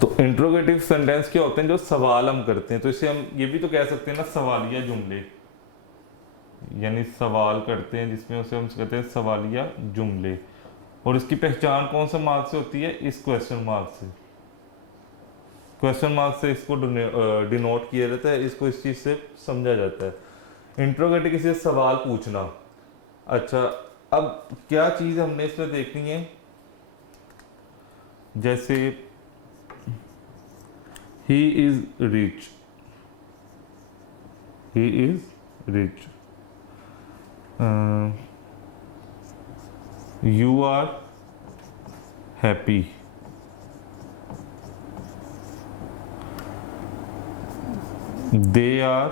तो interrogative sentence क्या होते हैं, जो सवाल हम करते हैं, तो इसे हम ये भी तो कह सकते हैं ना सवालिया जुमले, यानी सवाल करते हैं जिसमें उसे हम कहते हैं सवालिया जुमले। और इसकी पहचान कौन सा मार्क से होती है, इस क्वेश्चन मार्क से। क्वेश्चन मार्क से इसको डिनोट किया जाता है, इसको इस चीज से समझा जाता है। इंट्रोगेटिव किसी से सवाल पूछना। अच्छा, अब क्या चीज हमने इसमें देखनी है, जैसे he is rich, he is rich, you are happy, they are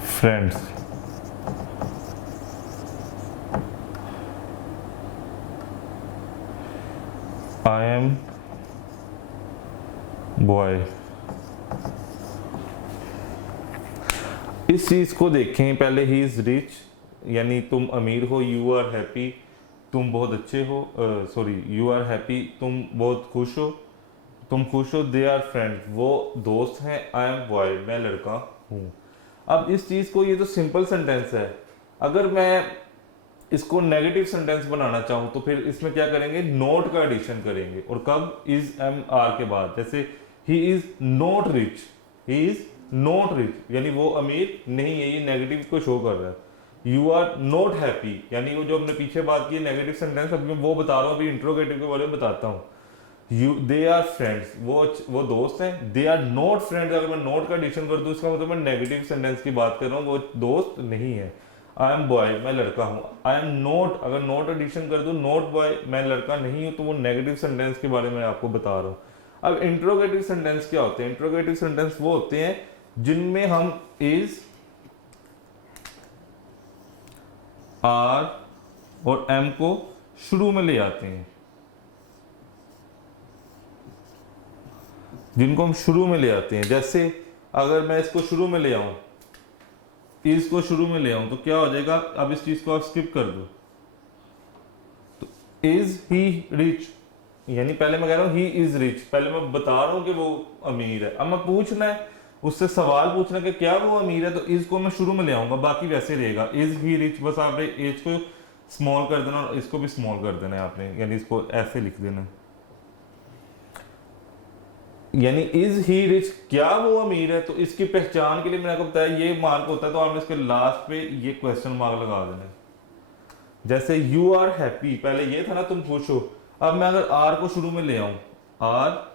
friends, I am boy. इस चीज को देखें पहले, ही इज रिच यानी तुम अमीर हो, यू आर हैप्पी तुम बहुत अच्छे हो, सॉरी यू आर हैप्पी तुम बहुत खुश हो, तुम खुश हो, दे आर फ्रेंड्स वो दोस्त हैं, आई एम बॉय मैं लड़का हूँ। अब इस चीज को, ये तो सिंपल सेंटेंस है, अगर मैं इसको नेगेटिव सेंटेंस बनाना चाहूँ तो फिर इसमें क्या करेंगे, नोट का एडिशन करेंगे। और कब, इज एम आर के बाद, जैसे he is not rich, he is not rich यानी वो अमीर नहीं है, ये नेगेटिव को शो कर रहा है। यू आर नॉट हैप्पी यानी वो जो हमने पीछे बात की नेगेटिव सेंटेंस, अभी मैं वो बता रहा हूँ, अभी इंट्रोगेटिव के बारे में बताता हूँ। यू दे आर फ्रेंड्स वो दोस्त हैं, दे आर नॉट फ्रेंड्स अगर मैं नॉट का एडिशन कर दूं इसका मतलब मैं नेगेटिव सेंटेंस की बात कर रहा हूँ, वो दोस्त नहीं है। आई एम बॉय मैं लड़का हूँ, आई एम नॉट अगर नॉट एडिशन कर दूं, नॉट बॉय मैं लड़का नहीं हूँ, तो वो नेगेटिव सेंटेंस के बारे में आपको बता रहा हूँ। अब इंट्रोगेटिव सेंटेंस क्या होते हैं, इंट्रोगेटिव सेंटेंस वो होते हैं जिनमें हम इज, आर और एम को शुरू में ले आते हैं, जिनको हम शुरू में ले आते हैं। जैसे अगर मैं इसको शुरू में ले आऊं, इज को शुरू में ले आऊं तो क्या हो जाएगा, अब इस चीज को आप स्किप कर दो, तो इज ही रिच यानी पहले मैं कह रहा हूं ही इज रिच, पहले मैं बता रहा हूं कि वो अमीर है। अब मैं पूछना है उससे, सवाल पूछना कि क्या वो अमीर है, तो इज को मैं शुरू में ले आऊंगा, बाकी वैसे रहेगा इज ही रिच, बस आपने एज को स्मॉल कर देना और इसको भी स्मॉल कर देना है आपने, यानी इसको ऐसे लिख देना है, यानी इज ही रिच क्या वो अमीर है। तो इसकी पहचान के लिए मैंने आपको बताया ये मार्क होता है, तो आपने इसके लास्ट पे ये क्वेश्चन मार्क लगा देना है। जैसे यू आर हैप्पी, पहले ये था ना तुम खुश हो, अब मैं अगर आर को शुरू में ले आऊं, आर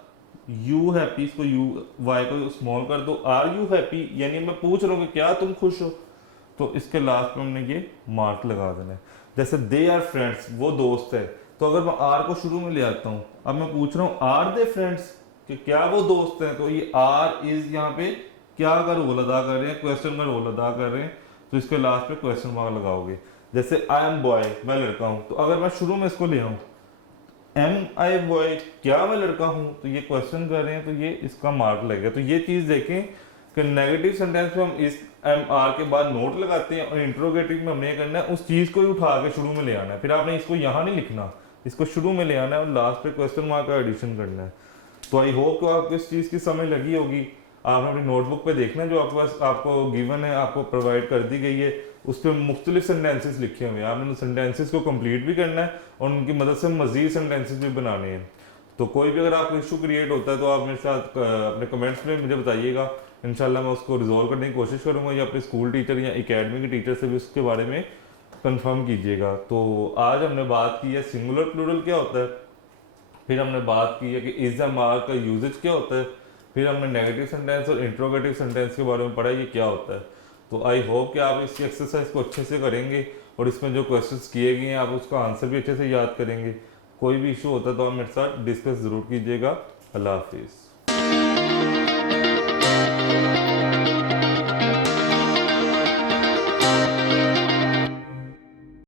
यू हैप्पी, इसको यू वाई को स्मॉल कर दो, आर यू हैप्पी यानी मैं पूछ रहा हूँ कि क्या तुम खुश हो, तो इसके लास्ट में हमने ये मार्क लगा देना है। जैसे दे आर फ्रेंड्स वो दोस्त है, तो अगर मैं आर को शुरू में ले आता हूँ, अब मैं पूछ रहा हूँ आर दे फ्रेंड्स कि क्या वो दोस्त हैं, तो ये आर इज यहाँ पे क्या का रोल अदा कर रहे हैं, क्वेश्चन का रोल अदा कर रहे हैं, तो इसके लास्ट पे क्वेश्चन मार्क लगाओगे। जैसे आई एम बॉय मैं लड़का हूँ, तो अगर मैं शुरू में इसको ले आऊँ एम आई बॉय क्या मैं लड़का हूँ, तो ये क्वेश्चन कर रहे हैं, तो ये इसका मार्क लगेगा। तो ये चीज देखें कि नेगेटिव सेंटेंस में हम इस एम आर के बाद नोट लगाते हैं, और इंट्रोगेटिव में हमने ये करना है उस चीज को ही उठा के शुरू में ले आना है, फिर आपने इसको यहाँ नहीं लिखना, इसको शुरू में ले आना है और लास्ट पे क्वेश्चन मार्क का एडिशन करना है। तो आई होप कि आपको इस चीज की समझ लगी होगी। आपने अपनी नोटबुक पे देखना है जो आपके पास आपको गिवन है, आपको प्रोवाइड कर दी गई है, उस पर मुख्तलिफ सेंटेंसेस लिखे हुए हैं, आपने उन सेंटेंसेस को कंप्लीट भी करना है और उनकी मदद से मजीद सेंटेंसेस भी बनाने हैं। तो कोई भी अगर आपको इशू क्रिएट होता है तो आप मेरे साथ अपने कमेंट्स में मुझे बताइएगा, इंशाल्लाह मैं उसको रिजॉल्व करने की कोशिश करूंगा, या अपने स्कूल टीचर या एकेडमी के टीचर से भी उसके बारे में कंफर्म कीजिएगा। तो आज हमने बात की है सिंगुलर प्लूरल क्या होता है, फिर हमने बात की है कि इज एम आर का यूजेज क्या होता है, फिर हमने नेगेटिव सेंटेंस और इंट्रोगेटिव सेंटेंस के बारे में पढ़ा ये क्या होता है। तो आई होप कि आप इस एक्सरसाइज को अच्छे से करेंगे और इसमें जो क्वेश्चंस किए गए हैं आप उसका आंसर भी अच्छे से याद करेंगे। कोई भी इशू होता है तो आप मेरे साथ डिस्कस जरूर कीजिएगा। अल्लाह हाफिज़।